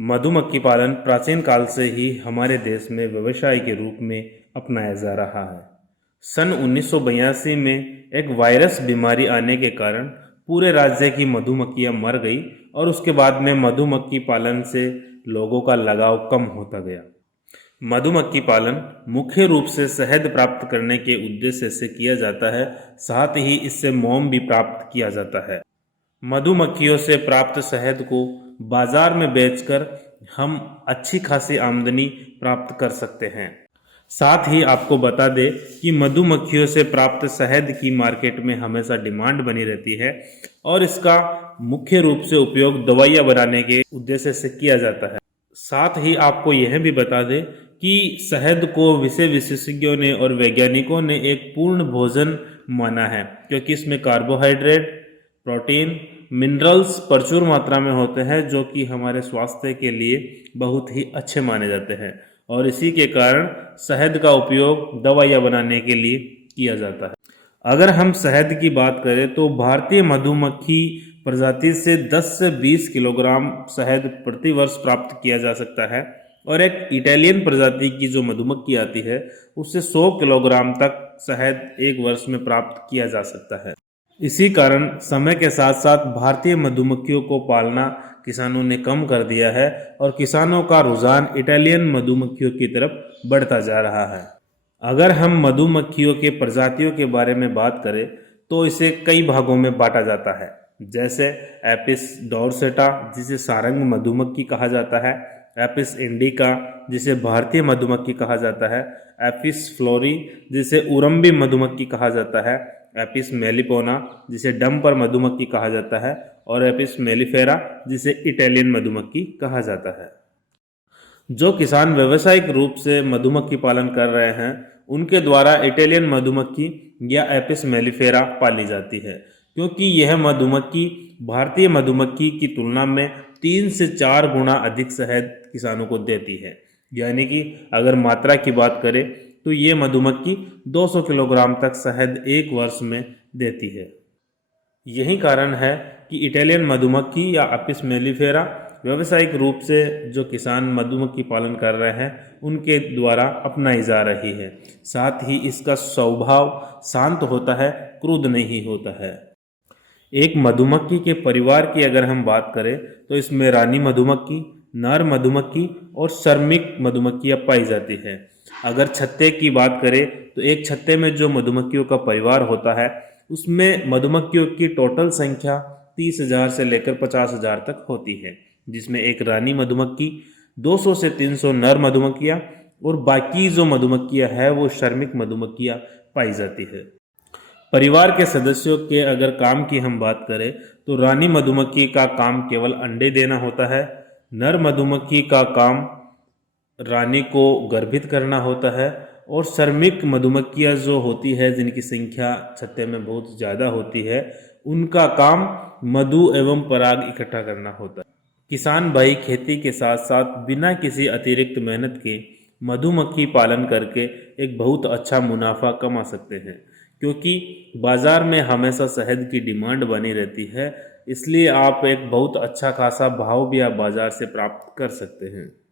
मधुमक्खी पालन प्राचीन काल से ही हमारे देश में व्यवसाय के रूप में अपनाया जा रहा है। सन 1982 में एक वायरस बीमारी आने के कारण पूरे राज्य की मधुमक्खियां मर गई और उसके बाद में मधुमक्खी पालन से लोगों का लगाव कम होता गया। मधुमक्खी पालन मुख्य रूप से शहद प्राप्त करने के उद्देश्य से किया जाता है, साथ ही इससे मोम भी प्राप्त किया जाता है। मधुमक्खियों से प्राप्त शहद को बाजार में बेचकर हम अच्छी खासी आमदनी प्राप्त कर सकते हैं। साथ ही आपको बता दें कि मधुमक्खियों से प्राप्त शहद की मार्केट में हमेशा डिमांड बनी रहती है और इसका मुख्य रूप से उपयोग दवाइयाँ बनाने के उद्देश्य से किया जाता है। साथ ही आपको यह भी बता दें कि शहद को विषय विशेषज्ञों ने और वैज्ञानिकों ने एक पूर्ण भोजन माना है, क्योंकि इसमें कार्बोहाइड्रेट, प्रोटीन, मिनरल्स प्रचुर मात्रा में होते हैं जो कि हमारे स्वास्थ्य के लिए बहुत ही अच्छे माने जाते हैं और इसी के कारण शहद का उपयोग दवाइयाँ बनाने के लिए किया जाता है। अगर हम शहद की बात करें तो भारतीय मधुमक्खी प्रजाति से 10 से 20 किलोग्राम शहद प्रति वर्ष प्राप्त किया जा सकता है और एक इटालियन प्रजाति की जो मधुमक्खी आती है उससे 100 किलोग्राम तक शहद एक वर्ष में प्राप्त किया जा सकता है। इसी कारण समय के साथ साथ भारतीय मधुमक्खियों को पालना किसानों ने कम कर दिया है और किसानों का रुझान इटालियन मधुमक्खियों की तरफ बढ़ता जा रहा है। अगर हम मधुमक्खियों के प्रजातियों के बारे में बात करें तो इसे कई भागों में बांटा जाता है, जैसे एपिस डोरसेटा जिसे सारंग मधुमक्खी कहा जाता है, एपिस इंडिका जिसे भारतीय मधुमक्खी कहा जाता है, एपिस फ्लोरी जिसे उरम्बी मधुमक्खी कहा जाता है, एपिस मेलिपोना जिसे डंपर मधुमक्खी कहा जाता है और एपिस मेलिफेरा जिसे इटालियन मधुमक्खी कहा जाता है। जो किसान व्यावसायिक रूप से मधुमक्खी पालन कर रहे हैं उनके द्वारा इटालियन मधुमक्खी या एपिस मेलिफेरा पाली जाती है, क्योंकि यह मधुमक्खी भारतीय मधुमक्खी की तुलना में 3 से 4 गुना अधिक शहद किसानों को देती है। यानी कि अगर मात्रा की बात करें तो ये मधुमक्खी 200 किलोग्राम तक शहद एक वर्ष में देती है। यही कारण है कि इटालियन मधुमक्खी या एपिस मेलिफेरा व्यावसायिक रूप से जो किसान मधुमक्खी पालन कर रहे हैं उनके द्वारा अपनाई जा रही है। साथ ही इसका स्वभाव शांत होता है, क्रुद्ध नहीं होता है। एक मधुमक्खी के परिवार की अगर हम बात करें तो इसमें रानी मधुमक्खी, नर मधुमक्खी और श्रमिक मधुमक्खियां पाई जाती है। अगर छत्ते की बात करें तो एक छत्ते में जो मधुमक्खियों का परिवार होता है उसमें मधुमक्खियों की टोटल संख्या 30,000 से लेकर 50,000 तक होती है, जिसमें एक रानी मधुमक्खी, 200 से 300 नर मधुमक्खियां और बाकी जो मधुमक्खियां है वो श्रमिक मधुमक्खियां पाई जाती है। परिवार के सदस्यों के अगर काम की हम बात करें तो रानी मधुमक्खी का काम केवल अंडे देना होता है, नर मधुमक्खी का काम रानी को गर्भित करना होता है और श्रमिक मधुमक्खियाँ जो होती है जिनकी संख्या छत्ते में बहुत ज़्यादा होती है उनका काम मधु एवं पराग इकट्ठा करना होता है। किसान भाई खेती के साथ साथ बिना किसी अतिरिक्त मेहनत के मधुमक्खी पालन करके एक बहुत अच्छा मुनाफा कमा सकते हैं, क्योंकि बाज़ार में हमेशा शहद की डिमांड बनी रहती है, इसलिए आप एक बहुत अच्छा खासा भाव भी आप बाज़ार से प्राप्त कर सकते हैं।